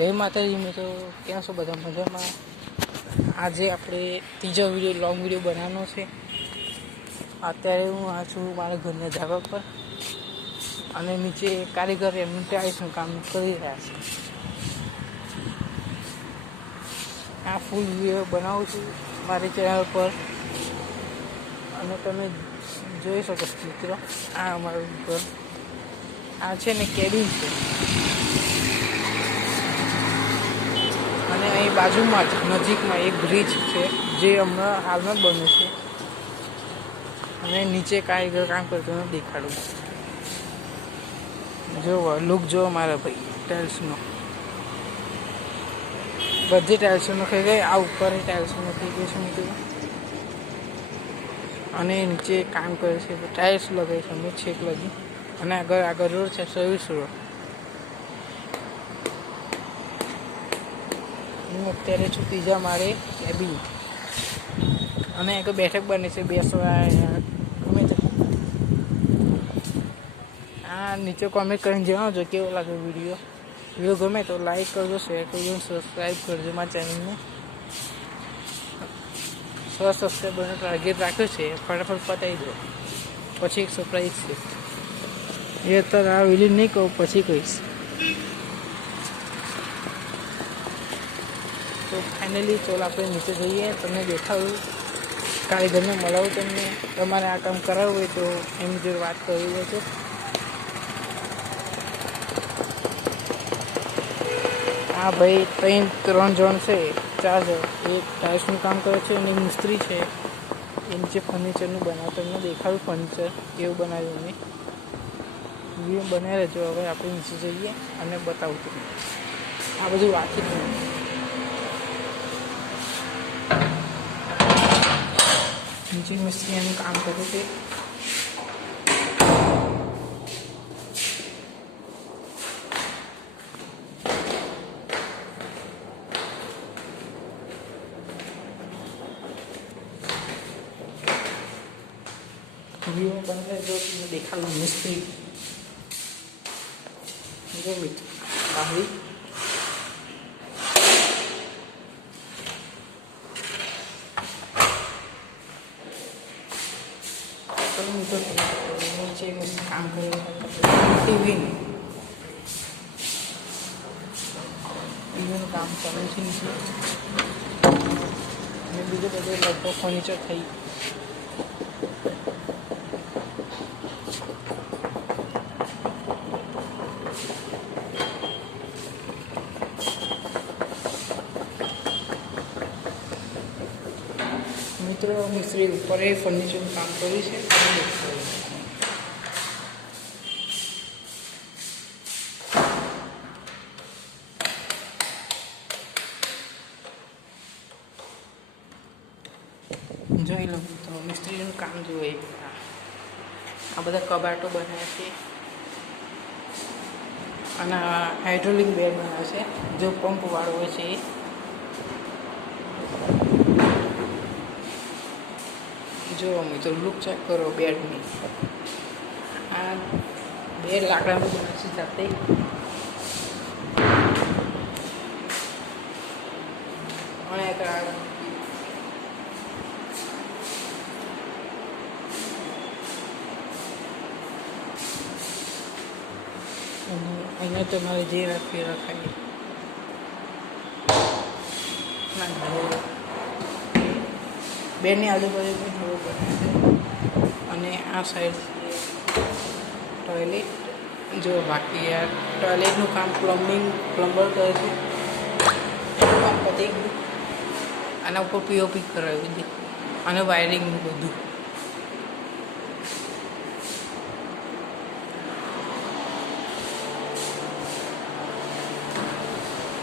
જય માતાજી મિત્રો, કેમ છો બધા? મજામાં? આજે આપણે ત્રીજો વિડીયો લોંગ વિડીયો બનાવવાનો છે. અત્યારે હું આ છું મારા ઘરના ધાબા પર અને નીચે કારીગર એમનું ટાઇલ્સનું કામ કરી રહ્યા છે. આ ફૂલ વિડીયો બનાવું છું મારી ચેનલ પર અને તમે જોઈ શકો છો મિત્રો. આ અમારું ઘર, આ છે ને કેબિન છે અને અહીં બાજુમાં જ નજીકમાં એક બ્રિજ છે જે હમણાં હાલમાં જ બન્યું છે અને નીચે કારીગર કામ કરતો દેખાડું. જોવો લુક જો મારા ભાઈ ટાઇલ્સનો, બધી ટાઇલ્સોનો થઈ ગઈ. આ ઉપર ટાઇલ્સોનો થઈ ગઈ છે મિત્રો અને નીચે કામ કરે છે, ટાઇલ્સ લગાવી છે અમે છેક લગી. અને આગળ રોડ છે, સર્વિસ રોડ. હું અત્યારે છું ત્રીજા માળે કેબિન અને એક બેઠક બને છે બેસવા ગમે તે. આ નીચે કોમેન્ટ કરીને જણાવજો કેવો લાગે વિડીયો ગમે તો લાઈક કરજો, શેર કરજો, સબસ્ક્રાઈબ કરજો મારા ચેનલને. 100 સબસ્ક્રાઈબરનો ટાર્ગેટ રાખ્યો છે, ફટાફટ પતાવી દો. પછી એક સરપ્રાઈઝ છે એ અત્યારે આ વિડીયો નહીં કહું, પછી કહીશ. તો ફાઇનલી ચાલો આપણે નીચે જઈએ, તમને દેખાડું, કારીગરને મળાવું તમને. તમારે આ કામ કરાવવું હોય તો એમની જોડે વાત કરવી હોય તો. હા ભાઈ, 3 જણ છે, 4 જણ. એક ટાઇલ્સનું કામ કરે છે અને મિસ્ત્રી છે એ નીચે ફર્નિચરનું બનાવે. તમને દેખાડું ફર્નિચર કેવું બનાવ્યું અમે. વિડીયો બનાવી રહેજો. હવે આપણે નીચે જઈએ અને બતાવું તમને આ બધું વાંચી દઉં. નીચે મિસ્ત્રી એનું કામ કરે છે. વિડીયો બનાવે જો તમને દેખાડું મિસ્ત્રી જો મિત્રો બાહરી. નીચે કામ કરે ટીવીનું કામ ચાલે છે નીચે અને બીજું બધું લગભગ ફર્નિચર થઈ. મિત્રો મિસ્ત્રી ઉપર ફર્નિચરનું કામ કર્યું છે. જોઈ લો મિત્રો મિસ્ત્રીનું કામ જોઈએ. આ બધા કબાટો બનાવ્યા છે અને હાઇડ્રોલિક બેડ બનાવે છે જો પંપ વાળો હોય છે એ. જો મિત્રો લુક ચેક કરો બેડની. આ બેડ લાકડાનું બને છે જાતે. અને અહીંયા તમારે જે રાખી રખાય. બેડની આજુબાજુ પણ થોડું બને છે અને આ સાઈડ ટોયલેટ. જો બાકી આ ટોયલેટનું કામ પ્લમ્બર કરે છે. એનું કામ પતી ગયું. આના ઉપર પીઓપી કરાવ્યું છે અને વાયરિંગનું બધું.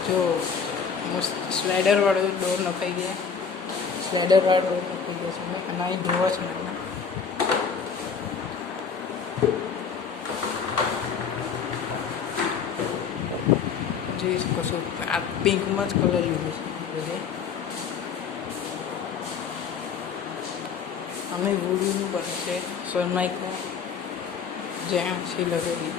જો મસ્ત સ્લાઇડરવાળો ડોર નખાઈ ગયા. સ્લાઇડરવાળો ડોર નખાઈ ગયા છે અને અહીં ધોવા છે એના. જોઈ શકો છો આ પિંકમાં જ કલર લીધો છે બધે. અમે વુડનું બને છે સનમાઇકમાં જ્યાં છે લગાવી.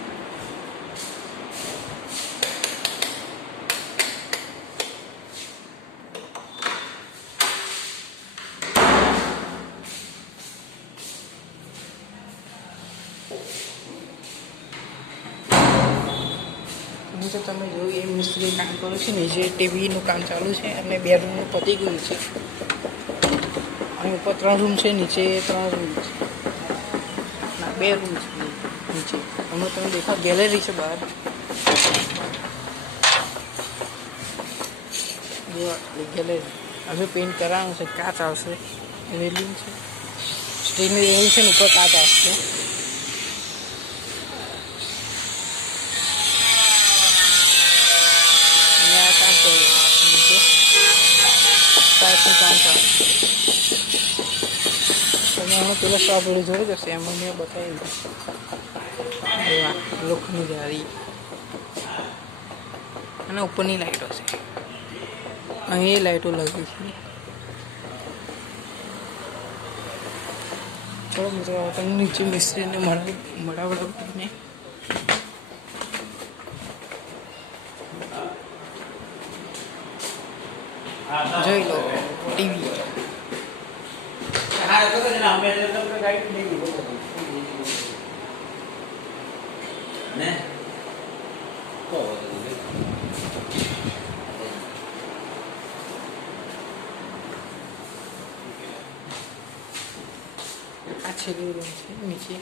ફર્નિચર તમે જોયું એ મિસ્ત્રી કામ કરે છે. નીચે ટીવીનું કામ ચાલુ છે અને બેડરૂમનું પતી ગયું છે. અને ઉપર 3 રૂમ છે, નીચે 3 રૂમ છે. ના, 2 રૂમ છે નીચે. હમણાં તમે દેખાવ ગેલેરી છે બહાર. ગેલેરી હવે પેઇન્ટ કરાવવાનું છે. કાચ આવશે, રેલિંગ છે, સ્ટીલની રેલિંગ છે ને ઉપર કાચ આવશે. કામ કર્યું નીચે ટાઇલ્સનું કામ ચાલે. તમે હમણાં પેલા શોપ જોઈ જશે, એમાં મેં બતાવી લોખંડની જારી અને ઉપરની લાઈટો છે. અહીં લાઈટો લાગી છે. ચલો મિત્રો, તમે નીચે મિસ્ત્રીને મળાવડાવીને જોઈ લો ટીવી. આ છેલ્લું રૂમ છે નીચે.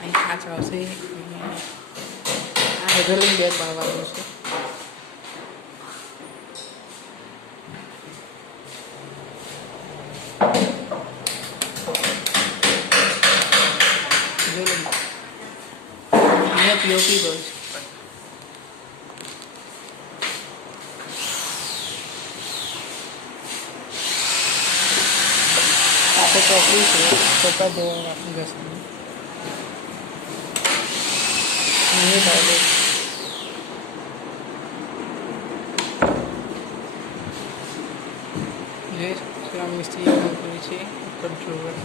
અહીં કાચ આવશે. આ હેડલિંગ બેડ બનાવવાનું છે. અહીંયા પીઓપી ગયું છે. આપણે ચોકડી છે, કપડા ધોવા રાખી ઘસની. મિસ્ત્રી કામ કરે છે ઉપર ડ્રોવર.